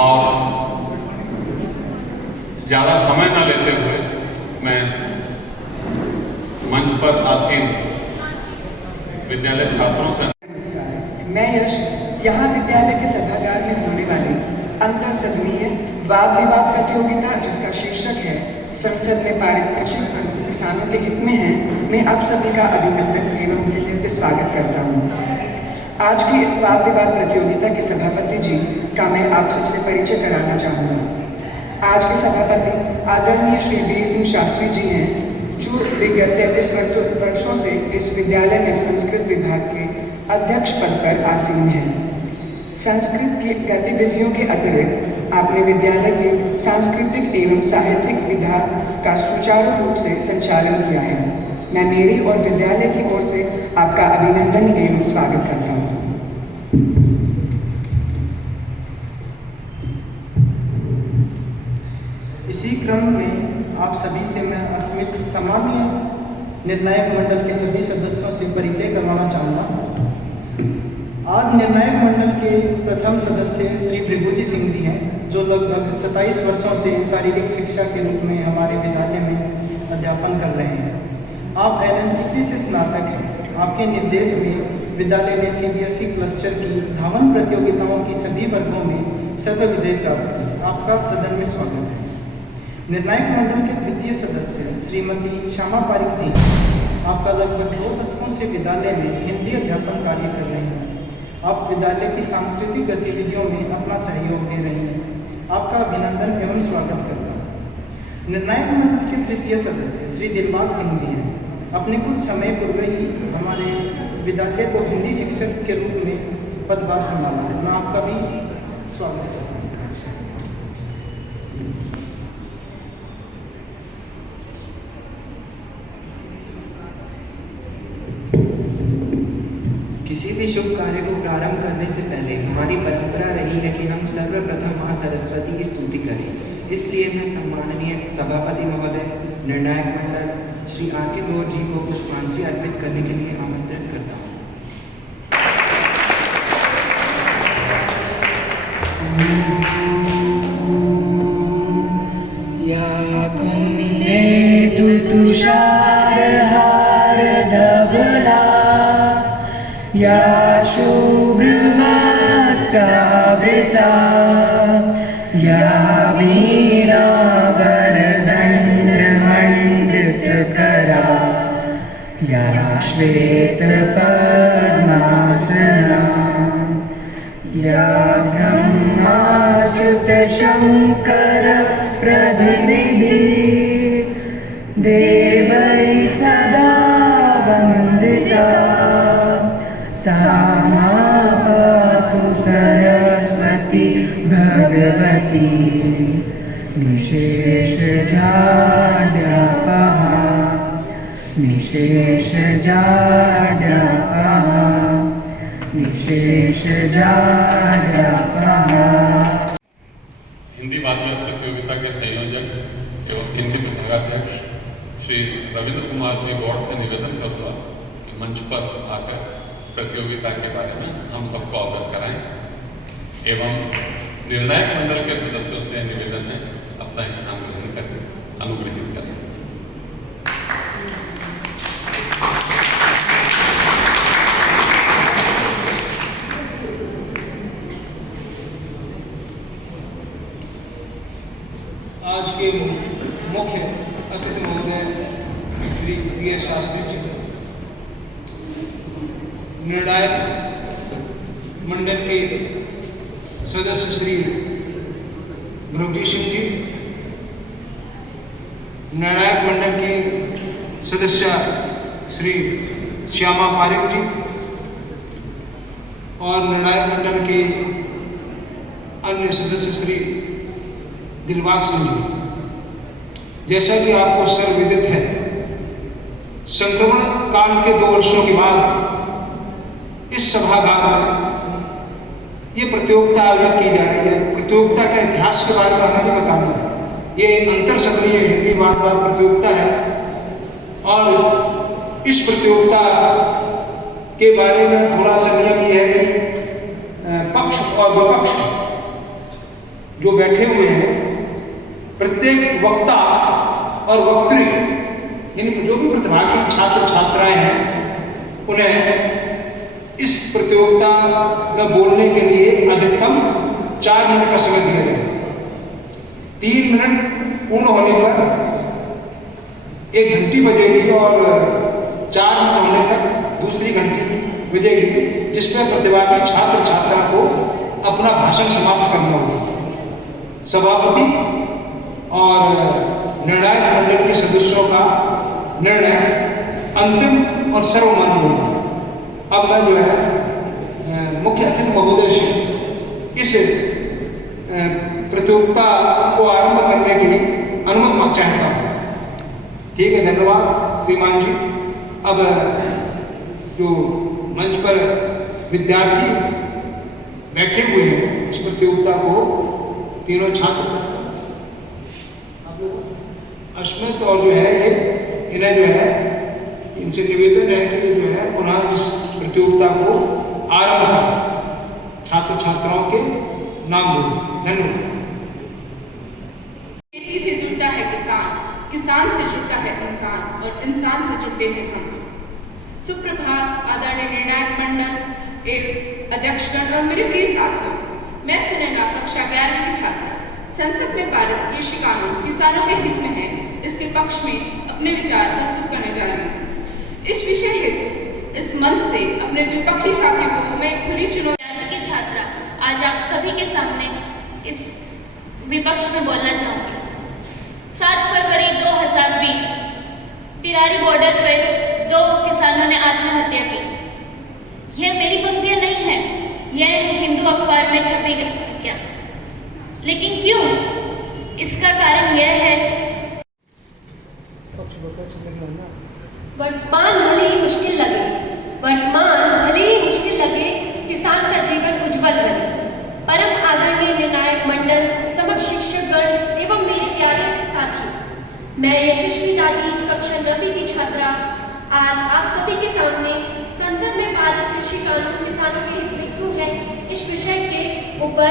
और ज़्यादा समय न लेते हुए मैं मंच पर आसीन विद्यालय छात्रों से मैं यश यहाँ विद्यालय के सभागार में होने वाली अंतर सदनीय वाद विवाद प्रतियोगिता जिसका शीर्षक है संसद में पारित कृषि कानून किसानों के हित में है, मैं आप सभी का अभिनंदन एवं हृदय से स्वागत करता हूँ। आज की इस वाद विवाद प्रतियोगिता के सभापति जी का मैं आप सबसे परिचय कराना चाहूँगा। आज के सभापति आदरणीय श्री वीर सिंह शास्त्री जी हैं, जो विगत 33 वर्षों से इस विद्यालय में संस्कृत विभाग के अध्यक्ष पद पर आसीन हैं। संस्कृत की गतिविधियों के अतिरिक्त आपने विद्यालय के सांस्कृतिक एवं साहित्यिक विभाग का सुचारू रूप से संचालन किया है। मैं मेरी और विद्यालय की ओर से आपका अभिनंदन एवं स्वागत करता हूँ। इसी क्रम में आप सभी से मैं अस्मित सामान्य निर्णायक मंडल के सभी सदस्यों से परिचय करवाना चाहूँगा। आज निर्णायक मंडल के प्रथम सदस्य श्री भृगुजी सिंह जी हैं, जो लगभग 27 वर्षों से शारीरिक शिक्षा के रूप में हमारे विद्यालय में अध्यापन कर रहे हैं। आप LNCP से स्नातक हैं। आपके निर्देश में विद्यालय ने CBSE क्लस्टर की धावन प्रतियोगिताओं की सभी वर्गों में सर्व विजय प्राप्त की। आपका सदन में स्वागत है। निर्णायक मंडल के द्वितीय सदस्य श्रीमती श्यामा पारिक जी, आपका लगभग 2 दशकों से विद्यालय में हिंदी अध्यापन कार्य कर रहे हैं। आप विद्यालय की सांस्कृतिक गतिविधियों में अपना सहयोग दे रहे हैं। आपका अभिनंदन एवं स्वागत करता हूँ। निर्णायक मंडल के तृतीय सदस्य श्री दिलबाग सिंह जी हैं। अपने कुछ समय पूर्व ही हमारे विद्यालय को हिंदी शिक्षक के रूप में पदभार संभाला है। मैं आपका भी स्वागत करता हूँ। किसी भी शुभ कार्य को प्रारंभ करने से पहले हमारी परंपरा रही है कि हम सर्वप्रथम माँ सरस्वती की स्तुति करें। इसलिए मैं सम्माननीय सभापति महोदय, निर्णायक मंडल श्री R.K. गौर जी को पुष्पांजलि अर्पित करने के लिए आमंत्रित करता हूँ। या कुन्ये तुषारहार धवला या शुभ्रवस्त्रावृता या वीणावरदण्डमण्डितकरा या श्वेतपद्मासना या ब्रह्माच्युतशङ्कर प्रभृतिभिः देवैः सदा वन्दिता सा पातु सरस्वती भगवती निशेषजाड्यापहा निशेषजाड्यापहा निशेषजाड्यापहा। हिंदी वाद विवाद प्रतियोगिता के संयोजक एवं हिंदी विभागाध्यक्ष श्री रविंद्र कुमार जी गौड़ से निवेदन करूँगा कि मंच पर आकर प्रतियोगिता के बारे में हम सबको अवगत कराएं एवं निर्णायक मंडल के सदस्यों से निवेदन है अपना स्थान ग्रहण करके अनुग्रहित करें। आज के मुख्य अतिथि महोदय श्री V.S. शास्त्री जी, निर्णायक मंडल के सदस्य श्री भृगुजी सिंह जी, निर्णायक मंडल की सदस्य श्री श्यामा पारिक जी और निर्णायक मंडल के अन्य सदस्य श्री दिलबाग सिंह जी। जैसा कि आपको सर्वविदित है, संक्रमण काल के 2 वर्षों के बाद इस सभागार में ये प्रतियोगिता आयोजित की जा रही है। प्रतियोगिता के इतिहास के बारे में हमें बताना है। ये अंतर सदनीय हिंदी वाद विवाद प्रतियोगिता है और इस प्रतियोगिता के बारे में थोड़ा सा नियम ये है कि पक्ष और विपक्ष जो बैठे हुए हैं, प्रत्येक वक्ता और वक्त्री, इन जो भी प्रतिभागी छात्र छात्राएं हैं, उन्हें इस प्रतियोगिता में बोलने के लिए अधिकतम 4 मिनट का समय दिया जाए। 3 मिनट पूर्ण होने पर 1 घंटी बजेगी और 4 मिनट होने तक दूसरी घंटी बजेगी, जिसमें प्रतिभागी छात्र छात्रा को अपना भाषण समाप्त करना होगा। सभापति और निर्णायक मंडल के सदस्यों का निर्णय अंतिम और सर्वमान्य होगा। अब मैं जो है मुख्य अतिथि महोदय से इस प्रतियोगिता को आरंभ करने की अनुमति चाहता हूँ। ठीक है, धन्यवाद श्रीमान जी। अब जो मंच पर विद्यार्थी बैठे हुए हैं, इस प्रतियोगिता को तीनों छात्र अश्मित और जो है ये इन्हें जो है इनसे निवेदन है कि जो है पुनः इस प्रतियोगिता को आरंभ करें। छात्र छात्राओं के नाम बोलो। धन्यवाद। खेती से जुड़ता है किसान, किसान से जुड़ता है इंसान और इंसान से जुड़ते हैं हम। सुप्रभात आदरणीय निर्णायक मंडल एक अध्यक्षगण और मेरे प्रिय साथियों। मैं सुनैना कक्षा 11वीं की छात्रा संसद में पारित कृषि कानून किसानों के हित में है, इसके पक्ष में अपने विचार प्रस्तुत करने जा रही हूँ। इस विषय हेतु इस मंच से अपने विपक्षी साथियों को मैं खुली चुनौती की छात्रा आज आप सभी के सामने इस विपक्ष में बोलना चाहूँगी। 7 फरवरी 2020 तिरारी बॉर्डर पर 2 किसानों ने आत्महत्या की। यह मेरी पंक्तियाँ नहीं है, यह हिंदू अखबार में छपी क्या। लेकिन क्यों? इसका कारण यह है वर्तमान भले ही मुश्किल लगे, किसान का जीवन उज्जवल बने। परम आदरणीय निर्णायक मंडल, समक्ष शिक्षकगण एवं मेरे प्यारे साथी, मैं यशस्वी दादी कक्षा 9वीं की छात्रा आज आप सभी के सामने संसद में पारित कृषि कानून किसानों के हित में क्यों है इस विषय के ऊपर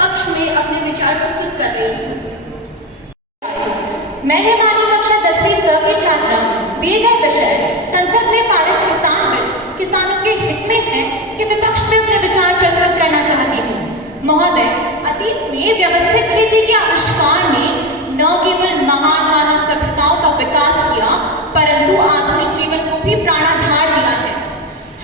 पक्ष में अपने विचार प्रस्तुत कर रही हूँ। मैं हिमानी कक्षा 10वीं की छात्रा दिए गए विषय संसद में पारित किसान बिल किसानों के हित में है कि विपक्ष में अपने विचार प्रस्तुत करना चाहती हूँ। महोदय, अतीत में व्यवस्थित खेती के आविष्कार ने न केवल महान मानव सभ्यताओं का विकास किया, परंतु आधुनिक जीवन को भी प्राणाधार दिया है।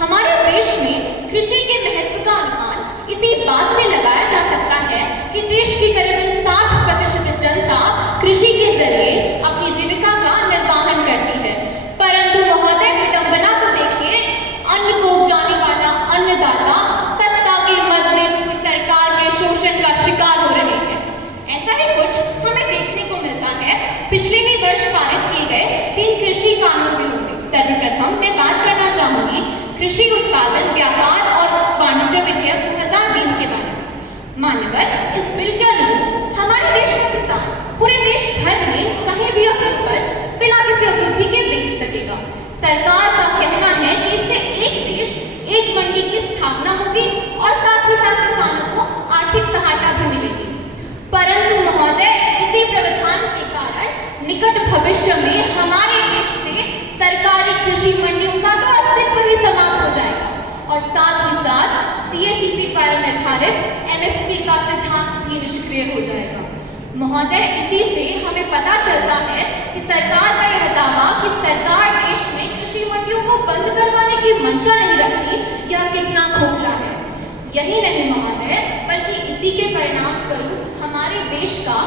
हमारे देश में कृषि के महत्व का अनुमान इसी बात से लगाया जा सकता है कि देश की करीबन 60% जनता कृषि के जरिए अपनी जीविका का निर्वाहन करती है। परंतु महोदय, विडंबना तो देखिए, अन्न को उपजाने वाला अन्नदाता सत्ता के मद में सरकार के शोषण का शिकार हो रहे हैं। ऐसा ही कुछ हमें देखने को मिलता है पिछले ही वर्ष पारित किए गए 3 कृषि कानून बिलों में। सर्वप्रथम मैं बात करना चाहूंगी कृषि उत्पादन व्यापार और वाणिज्य विधेयक 2020 के बारे में। मान्यवर, इस बिल के अनुरूप हमारे देश का किसान पूरे देश भर में कहीं भी अपनी उपज बिना किसी अवरोध के बेच सकेगा। सरकार का कहना है कि इससे एक देश एक मंडी की स्थापना होगी और साथ ही साथ किसानों को आर्थिक सहायता भी मिलेगी। परंतु महोदय, इसी प्रावधान के कारण निकट भविष्य में हमारे देश से सरकारी कृषि मंडियों का तो अस्तित्व ही समाप्त हो जाएगा और साथ ही साथ CACP द्वारा निर्धारित MSP का सिद्धांत भी निष्क्रिय हो जाएगा। महोदय, इसी से हमें पता चलता है कि सरकार का यह दावा कि सरकार देश में कृषि मंडियों को बंद करवाने की मंशा नहीं रखती, यह कितना खोखला है। यही नहीं महोदय, बल्कि इसी के परिणाम स्वरूप हमारे देश का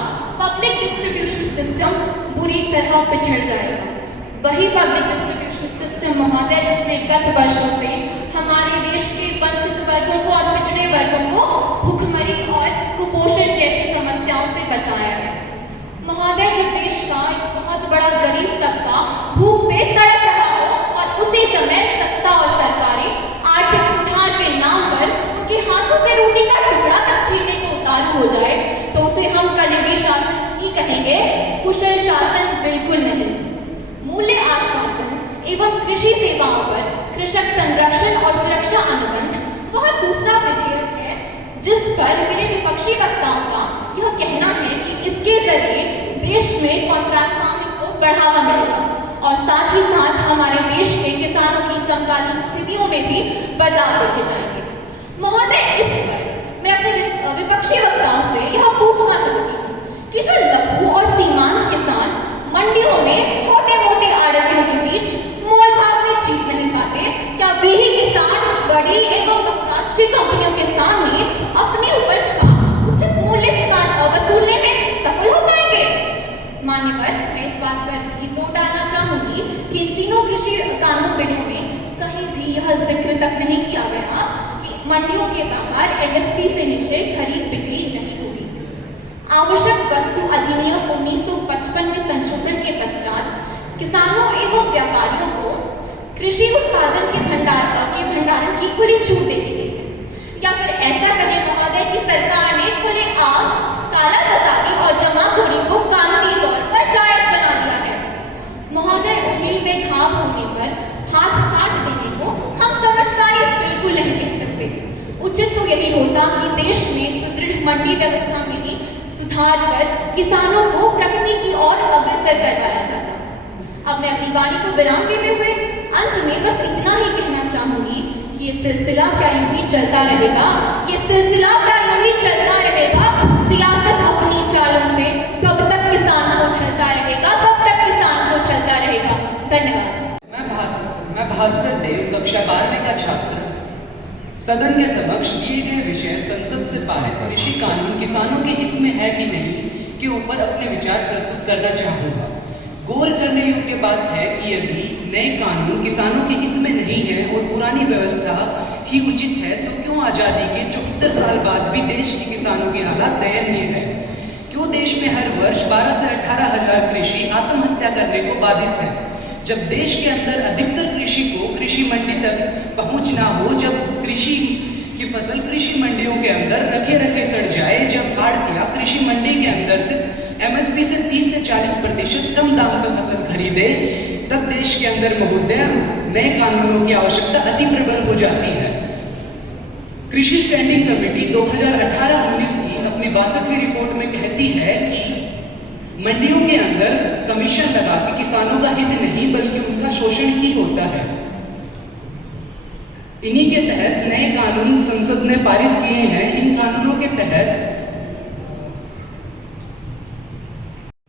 पब्लिक डिस्ट्रीब्यूशन सिस्टम बुरी तरह पिछड़ जाएगा। वही पब्लिक डिस्ट्रीब्यूशन सिस्टम महोदय जिसने गत वर्षों से हमारे देश के वंचित वर्गों को और पिछड़े वर्गों को भूखमरी और कुपोषण जैसी समस्याओं से बचाया है। महोदय, जब देश का एक बहुत बड़ा गरीब तबका भूख से तड़प रहा हो और उसी समय सत्ता और सरकारें आर्थिक सुधार के नाम पर उनके हाथों से रोटी का टुकड़ा तक छीनने को उतारू हो जाए, तो उसे हम कलीबी शासन ही कहेंगे, कुशल शासन बिल्कुल नहीं। मूल्य आश्वासन एवं कृषि सेवाओं पर कृषक संरक्षण और सुरक्षा अनुबंध वह दूसरा विधेयक है जिस पर मेरे विपक्षी वक्ताओं का कहना है कि इसके जरिए देश में कॉन्ट्रैक्ट फार्मिंग को बढ़ावा मिलेगा और साथ ही साथ हमारे देश के किसानों की समकालीन स्थितियों में भी बदलाव देखे जाएंगे। महोदय, इस पर मैं अपने विपक्षी वक्ताओं से यह पूछना चाहती हूँ कि जो लघु और सीमांत किसान मंडियों में छोटे मोटे आड़तियों के बीच मोल भाव में जीत नहीं पाते, क्या वे ही किसान बड़ी एवं बहुराष्ट्रीय कंपनियों के सामने अपनी उपज का उचित मूल्य वसूलने में सफल हो पाएंगे? मान्यवर, मैं इस बात पर भी जोर डालना चाहूंगी कि इन तीनों कृषि कानून बिलों में कहीं भी यह जिक्र तक नहीं किया गया कि मंडियों के बाहर MSP से नीचे खरीद बिक्री नहीं होगी। आवश्यक वस्तु अधिनियम 1955 में संशोधन के पश्चात किसानों एवं व्यापारियों को कृषि उत्पादन के भंडारण की खुली छूट दे दी गई है। या फिर ऐसा कहें महोदय कि सरकार ने खुलेआम काला बाजारी और जमाखोरी को कानूनी तौर पर जायज बना दिया है। महोदय, उंगली में घाव होने पर हाथ काट देने को हम समझदारी बिल्कुल नहीं कह सकते। उचित तो यही होता कि देश में सुदृढ़ मंडी व्यवस्था में ही सुधार कर किसानों को प्रगति की ओर अग्रसर करवाया जाता। अब मैं अपनी वाणी को विराम देते हुए अंत में बस इतना ही कहना चाहूंगी कि ये सिलसिला क्या यूं ही चलता रहेगा, ये सिलसिला क्या यूं ही चलता रहेगा। सियासत अपनी चालों से कब तक किसान को छलता रहेगा, कब तक किसान को छलता रहेगा। धन्यवाद। मैं भास्कर देव, कक्षा 12वीं का छात्र, सदन के समक्ष दिए गए विषय संसद से पारित कृषि कानून किसानों के हित में है कि नहीं के ऊपर अपने विचार प्रस्तुत करना चाहूंगा। गौर करने योग्य बात है कि यदि नए कानून किसानों के हित में नहीं है और पुरानी व्यवस्था ही उचित है, तो क्यों आज़ादी के 74 साल बाद भी देश के किसानों की हालत दयनीय है? क्यों देश में हर वर्ष 12 से 18 हजार कृषि आत्महत्या करने को बाधित है? जब देश के अंदर अधिकतर कृषि को कृषि मंडी तक पहुंचना हो, जब कृषि की फसल कृषि मंडियों के अंदर रखे रखे सड़ जाए, जब आड़तिया कृषि मंडी के अंदर से MSP से 30 से 40% कम दाम पर फसल खरीदे, तब देश के अंदर महोदय नए कानूनों की आवश्यकता अति प्रबल हो जाती है। कृषि स्टैंडिंग कमेटी 2018-19 की अपनी 62वीं रिपोर्ट में कहती है कि मंडियों के अंदर कमीशन लगा के किसानों का हित नहीं बल्कि उनका शोषण ही होता है। इन्हीं के तहत नए कानून संसद ने पारित किए हैं। इन कानूनों के तहत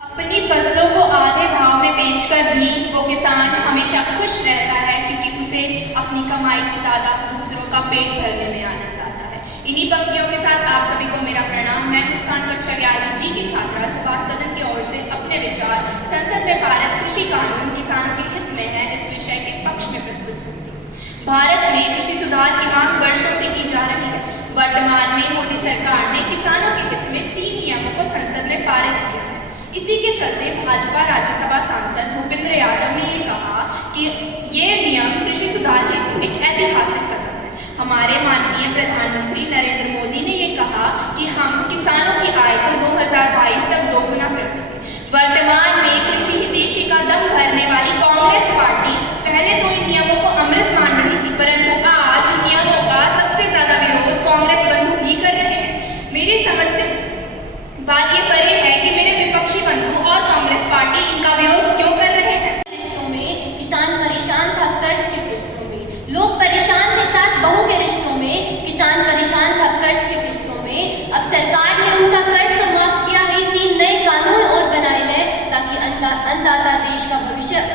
अपनी फसलों को आधे भाव में बेचकर भी वो किसान हमेशा खुश रहता है, क्योंकि उसे अपनी कमाई से ज्यादा दूसरों का पेट भरने में आनंद आता है। इन्हीं पंक्तियों के साथ आप सभी को मेरा प्रणाम। मैं मुस्कान कक्षा 11वीं जी की छात्रा सुभाष सदन की ओर से अपने विचार संसद में पारित कृषि कानून किसानों के हित में है इस विषय के पक्ष में प्रस्तुत करती हूँ। भारत में कृषि सुधार की मांग वर्षों से की जा रही है। वर्तमान में मोदी सरकार ने किसानों के हित में 3 नियमों को संसद में पारित किया है। इसी के चलते भाजपा राज्यसभा सांसद भूपेंद्र यादव ने ये कहा कि ये नियम कृषि सुधार हेतु एक ऐतिहासिक कदम है। हमारे माननीय प्रधानमंत्री नरेंद्र मोदी ने ये कहा कि हम किसानों की आय को 2022 तक दोगुना कर देंगे। वर्तमान में कृषि हितैषी का दम भरने वाली कांग्रेस पार्टी पहले तो इन नियमों को अमृत मान रही थी, परंतु आज नियमों का सबसे ज्यादा विरोध कांग्रेस बंधु ही कर रहे हैं। मेरी समझ से बात ये परे है कि मेरे विपक्षी बंधु और कांग्रेस पार्टी इनका विरोध क्यों कर रहे हैं। रिश्तों में किसान परेशान था, कर्ज के किस्तों में लोग परेशान थे, सास बहू के रिश्तों में किसान परेशान था, कर्ज के किस्तों में। अब सरकार ने उनका कर्ज तो माफ किया है, 3 नए कानून और बनाए हैं ताकि अन्नदाता देश का भविष्य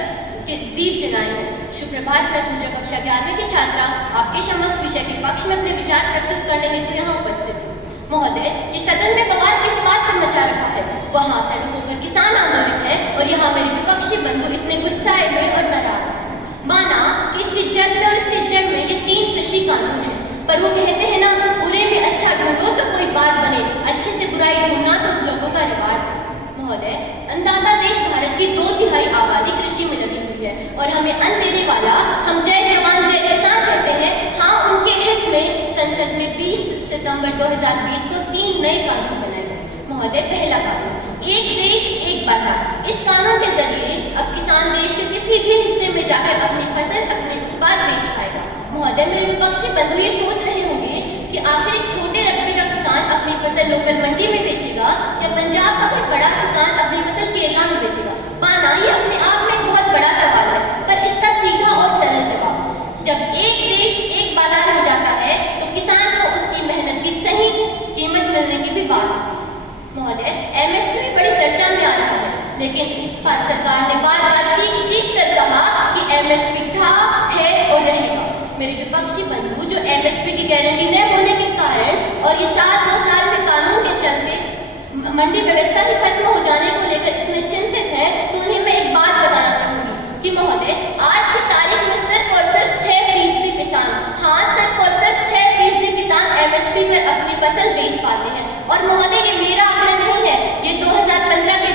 दीप जलाए हैं। सुप्रभात, मैं पूजा कक्षा 11वीं की छात्रा आपके समक्ष विषय के पक्ष में अपने विचार प्रस्तुत करने हेतु यहाँ उपस्थित हूँ। महोदय, इस सदन में बवाल किस बात पर मचा रहा है? वहाँ सड़कों पर किसान आंदोलित है और यहाँ मेरे विपक्षी बंधु इतने गुस्साए हुए और नाराज हैं। माना कि इसके जन्म और इसके जन्म में ये 3 कृषि कानून हैं, पर वो कहते हैं ना, बुरे में अच्छा ढूंढो तो कोई बात बने, अच्छे से बुराई ढूंढना तो लोगों का रिवाज है। महोदय, अन्नदाता देश भारत की 2/3 आबादी कृषि में लगी हुई है और हमें अन्न देने वाला हम जय जवान जय किसान कहते हैं। हाँ, उनके हित में संसद में 20 सितंबर 2020 को 3 नए कानून बनाए गए। महोदय, पहला कानून एक देश एक बाजार। इस कानून के जरिए अब किसान देश के किसी भी हिस्से में जाकर अपनी फसल अपने उत्पाद बेच पाएगा। महोदय, मेरे विपक्षी बंधु ये सोच रहे होंगे कि आखिर एक छोटे रकबे का किसान अपनी फसल लोकल मंडी में बेचेगा या की बात होगी। महोदय, एमएसपी में बड़ी चर्चा में आ रहा है, लेकिन इस बार सरकार ने बार बार चीख कर कहा कि एमएसपी था, है और रहेगा। मेरे विपक्षी बंधु जो एमएसपी की गारंटी न होने के कारण और ये 7-9 साल में कानून के चलते मंडी व्यवस्था के खत्म हो जाने को लेकर इतने चिंतित हैं, तो उन्हें मैं एक बात बताना चाहूंगी कि महोदय, आज की तारीख में सिर्फ और सिर्फ 6% किसान, हाँ सिर्फ और सिर्फ 6% किसान एमएसपी पर अपनी फसल बेच पाते हैं। और महोदय, ये मेरा आंकड़ा नहीं है, ये 2015 की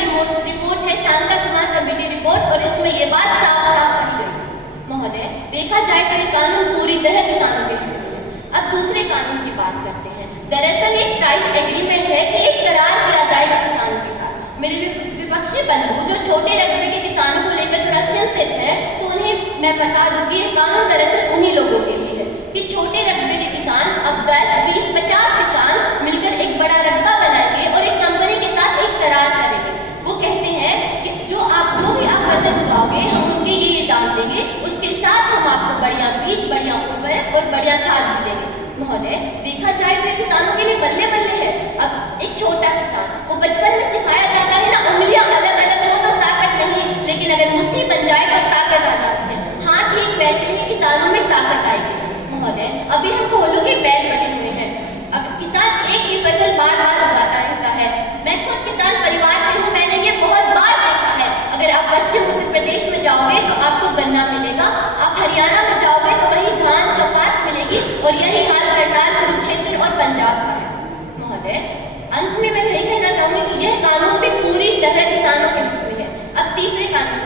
रिपोर्ट है, शांता कुमार कमेटी रिपोर्ट, और इसमें ये बात साफ साफ कही गई थी। महोदय, देखा जाए तो ये कानून पूरी तरह किसानों के हित में है। अब दूसरे कानून की बात करते हैं। दरअसल एक प्राइस एग्रीमेंट है कि एक करार किया जाएगा किसानों के साथ। मेरे विपक्षी बंधु जो छोटे रकबे के किसानों को लेकर थोड़ा चिंतित है, तो उन्हें मैं बता दूं कि यह कानून दरअसल उन्हीं लोगों के लिए है कि छोटे रकबे के किसान अब 10, 20, 50 किसान मिलकर एक बड़ा रकबा बनाएंगे और एक कंपनी के साथ एक करार करेंगे। वो कहते हैं कि जो भी आप फसल उगाओगे, हम उनके ये दाम देंगे, उसके साथ हम आपको बढ़िया बीज, बढ़िया उर्वरक और बढ़िया खाद भी देंगे। महोदय, देखा जाए तो किसानों के लिए बल्ले बल्ले है। अब एक छोटा किसान वो बचपन में सिखाया जाता है ना, उंगलियां अलग अलग हो तो ताकत नहीं, लेकिन अगर मुट्ठी बन जाए तो ताकत आ जाती है। हाँ, ठीक वैसे ही किसानों में ताकत आएगी। महोदय, अभी हम कोहलू के बैल बने हुए हैं। अगर किसान एक ही फसल बार बार उगाता रहता है, मैं खुद किसान परिवार से हूँ, मैंने ये बहुत बार देखा है। अगर आप पश्चिम उत्तर प्रदेश में जाओगे तो आपको गन्ना मिलेगा, आप हरियाणा में जाओगे तो वही धान, कपास मिलेगी, और यही हाल करनाल, कुरुक्षेत्र और पंजाब का है। महोदय, अंत में मैं यही कहना चाहूंगी कि यह कानून भी पूरी तरह किसानों के हित में है। अब तीसरे कानून,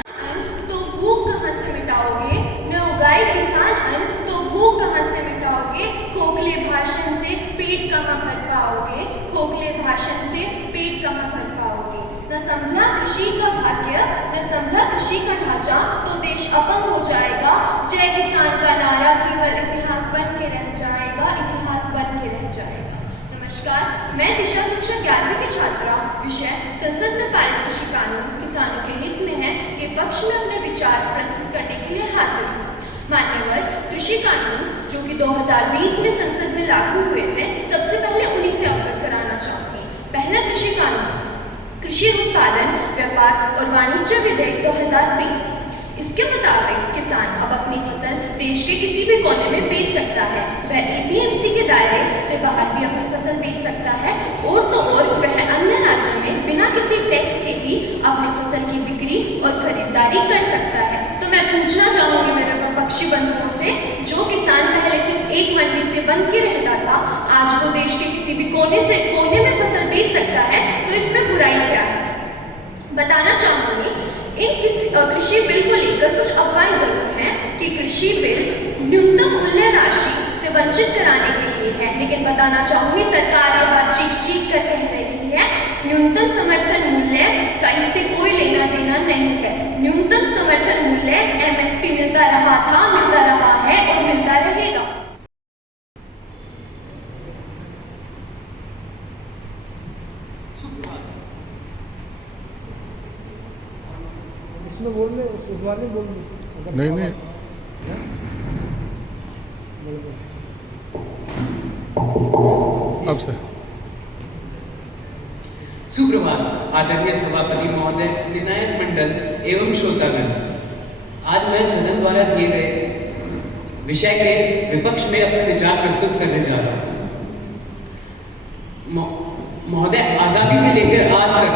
तो भूख कहाँ से मिटाओगे, न उगाए किसान अन्न तो भूख कहाँ से मिटाओगे, खोखले भाषण से पेट कहाँ भर पाओगे, खोखले भाषण से पेट कहाँ भर पाओगे। न संभला कृषि का भाग्य, न संभला कृषि का ढांचा, तो देश अपंग हो जाएगा। जय किसान का नारा केवल इतिहास बन के रह जाएगा, इतिहास बन के रह जाएगा। नमस्कार, मैं दिशा कक्षा 11वीं की छात्रा, विषय संसद में पारित कृषि कानून किसानों के हित में है के पक्ष में अपने विचार प्रस्तुत करने के लिए हाजिर हूँ। मान्यवर, कृषि कानून जो कि 2020 में संसद में लागू हुए थे, सबसे पहले उन्हीं से अवगत कराना चाहूंगी। पहला कृषि कानून कृषि उत्पादन, व्यापार और वाणिज्य विधेयक 2020। इसके मुताबिक किसान अब अपनी फसल देश के किसी भी कोने में बेच सकता है। वह एपीएमसी के दायरे से बाहर भी अपनी फसल बेच सकता है, और तो और वह अन्य राज्यों में बिना किसी टैक्स के ही अपनी फसल की बिक्री और खरीदारी कर सकता है। तो मैं पूछना चाहूंगी मेरे विपक्षी बंधुओं से, जो किसान पहले सिर्फ एक मंडी से बन के रहता था, आज वो देश के किसी भी कोने में फसल बेच सकता है, तो इसमें बुराई क्या है? बताना चाहूंगी, कृषि बिल को लेकर कुछ अफवाहें जरूर हैं कि कृषि बिल न्यूनतम मूल्य राशि से वंचित कराने के लिए है, लेकिन बताना चाहूंगी सरकार ये बात चीख कर कह रही है, न्यूनतम समर्थन मूल्य का इससे कोई लेना देना नहीं है। न्यूनतम समर्थन मूल्य एमएसपी मिलता रहा था, मिलता रहा है और मिलता रहेगा। इसमें बोलने उस वाले बोलने नहीं नहीं, अब से सुप्रभात आदरणीय सभापति महोदय, निर्णायक मंडल एवं श्रोतागण। आज मैं सदन द्वारा दिए गए विषय के विपक्ष में अपने विचार प्रस्तुत करने जा रहा हूँ। महोदय, आज़ादी से लेकर आज तक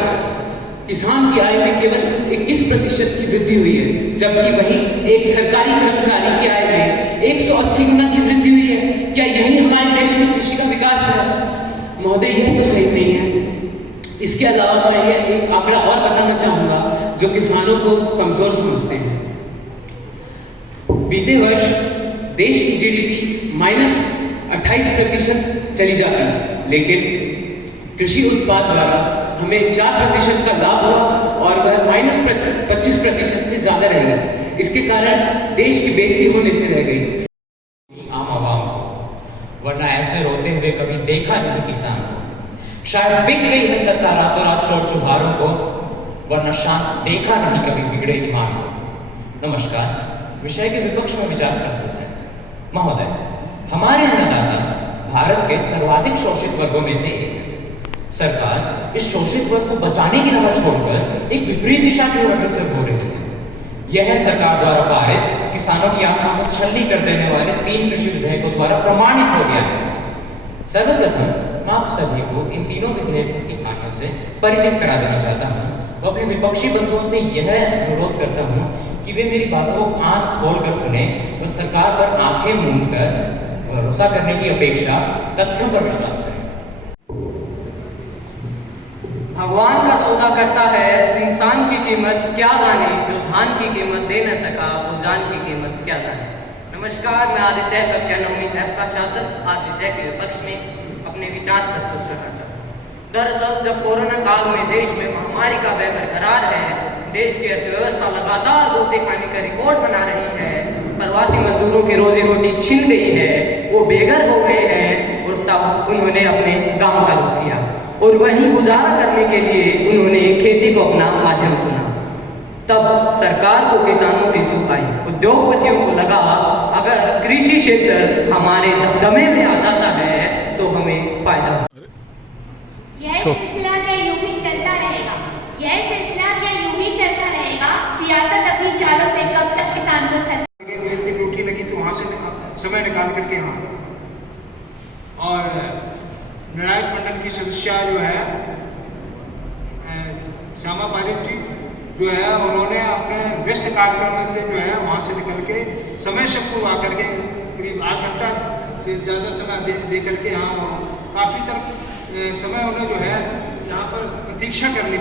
किसान की आय में केवल 21% की वृद्धि हुई है, जबकि वही एक सरकारी कर्मचारी की आय में 180 गुना की वृद्धि हुई है। क्या यही हमारे देश में कृषि का विकास है? महोदय, यह तो सही नहीं है। इसके अलावा मैं यह एक आंकड़ा और बताना चाहूंगा जो किसानों को कमजोर समझते हैं। बीते वर्ष देश की जीडीपी -28% चली जाती है, लेकिन कृषि उत्पाद द्वारा हमें 4% का लाभ हुआ और वह -25% से ज्यादा रह गई। इसके कारण देश की बेइज्जती होने से रह गई आम आवाम को, वरना ऐसे रोते हुए कभी देखा नहीं किसान को। शायद बिक गई है सत्ता रातों रात चोर चुहारों को, वरना शांत देखा नहीं कभी बिगड़े ईमान को। नमस्कार, विषय के विपक्ष में विचार प्रस्तुत है। महोदय, हमारे अन्नदाता भारत के सर्वाधिक शोषित वर्गों में से सरकार इस शोषित वर्ग को बचाने की राह छोड़कर एक विपरीत दिशा की ओर अग्रसर हो रही है। यह सरकार द्वारा पारित किसानों की आत्मा को छलनी कर देने वाले 3 कृषि विधेयकों द्वारा प्रमाणित हो गया है। सर्वप्रथम मैं आप सभी को इन तीनों विधेयकों की आशा से परिचित करा देना चाहता हूँ। तो अपने विपक्षी बंधुओं से यह अनुरोध करता हूँ कि वे मेरी बातों को कान खोल कर सुने और सरकार पर आंखें मूंद कर भरोसा करने की अपेक्षा तथ्यों पर विश्वास करें। भगवान का सौदा करता है, इंसान की कीमत क्या जाने, जो धान की कीमत दे न सका वो जान की कीमत क्या जाने। नमस्कार, मैं आदित्य कक्षा 9वीं F का छात्र आज विषय के विपक्ष में अपने विचार प्रस्तुत करना चाहता हूँ। दरअसल जब कोरोना काल में देश में महामारी का भय बरकरार है, देश की अर्थव्यवस्था लगातार रोते खाने का रिकॉर्ड बना रही है, प्रवासी मजदूरों की रोजी रोटी छिन गई है, वो बेघर हो गए हैं और तब उन्होंने अपने गाँव का रुख किया और वहीं गुजारा करने के लिए उन्होंने खेती को अपना माध्यम चुना। तब सरकार को किसानों की सुख आई, उद्योगपतियों को लगा अगर कृषि क्षेत्र हमारे दमदमे में आ जाता है तो हमें फायदा होगा। यह सिलसिला क्या यूं ही चलता रहेगा? यह सिलसिला क्या यूं ही चलता रहेगा? सियासत अपनी चालों से कब तक किसान को छल रोटी लगी तो वहाँ से समय निकाल करके यहाँ और निर्णायक मंडल की सदस्य जो है श्यामा पारिक जी जो है उन्होंने अपने व्यस्त कार्यक्रम से जो है वहाँ से निकल के समय से पूर्व आकर के करीब आध घंटा से ज़्यादा समय दे करके यहाँ काफ़ी तक समय उन्हें जो है यहाँ पर प्रतीक्षा करनी